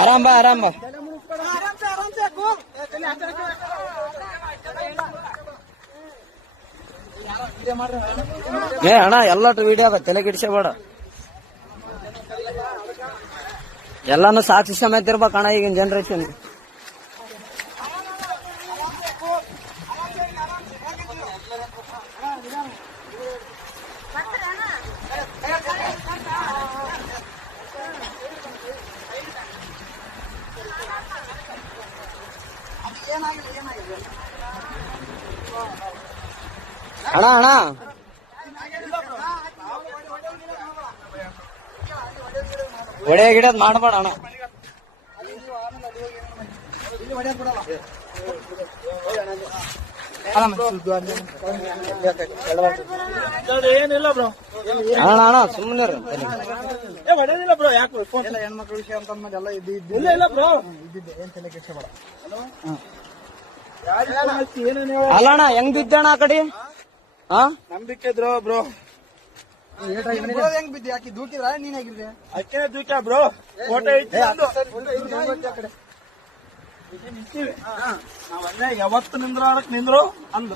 ಆರಾಮ್ ಬಾ ಆರಾಮ್ ಬಾ. ಏ ಅಣ್ಣ ಎಲ್ಲಟು ವಿಡಿಯೋ ಅದ, ತಲೆ ಗಿಡ್ಸಬೇಡ. ಎಲ್ಲಾನು ಸಾಕ್ಷಿ ಸಮೇತ ಇರ್ಬೇಕಣ್ಣ ಈಗಿನ ಜನರೇಷನ್. ಅಣ್ಣ ಅಣ್ಣ ಒಡೆ ಗಿಡದ್ ಮಾಡ್ಬೇಡ ಅಣ್ಣ. ಏನಿಲ್ಲ ಬ್ರೋ, ಅಣ್ಣ ಅಣ್ಣ ಸುಮ್ಮನೆ ಹೊಡೆದಿಲ್ಲ ಬ್ರೋ. ಯಾಕೆ ಹೆಣ್ಮಕ್ಳ ವಿಷಯ ಅಂತ ಎಲ್ಲ ಇಲ್ಲ ಬ್ರೋ, ಇದ್ದಿದ್ದೆ. ಏನ್ ತಲೆ ಕೆಡ್ಸಬೇಡ. ಅಲ್ಲ ಅಣ್ಣ ಹೆಂಗ್ ಬಿದ್ದಣ್ಣ ಆ ಕಡೆ? ನಂಬಿಕೆ ಇದ್ರು ಬ್ರೋ. ಹೆಂಗ್ ಬಿದ್ದಿ? ಯಾಕೆ ದೂಕಿದ್ರ ನೀನ್ ಆಗಿದ್ರೆ? ಅಷ್ಟೇ ದೂಕ ಬ್ರೋ. ಫೋಟೋ ಇಟ್ಟು ನಾವ್ ಯಾವತ್ತು ನಿಂದ್ರು ಅಂದ್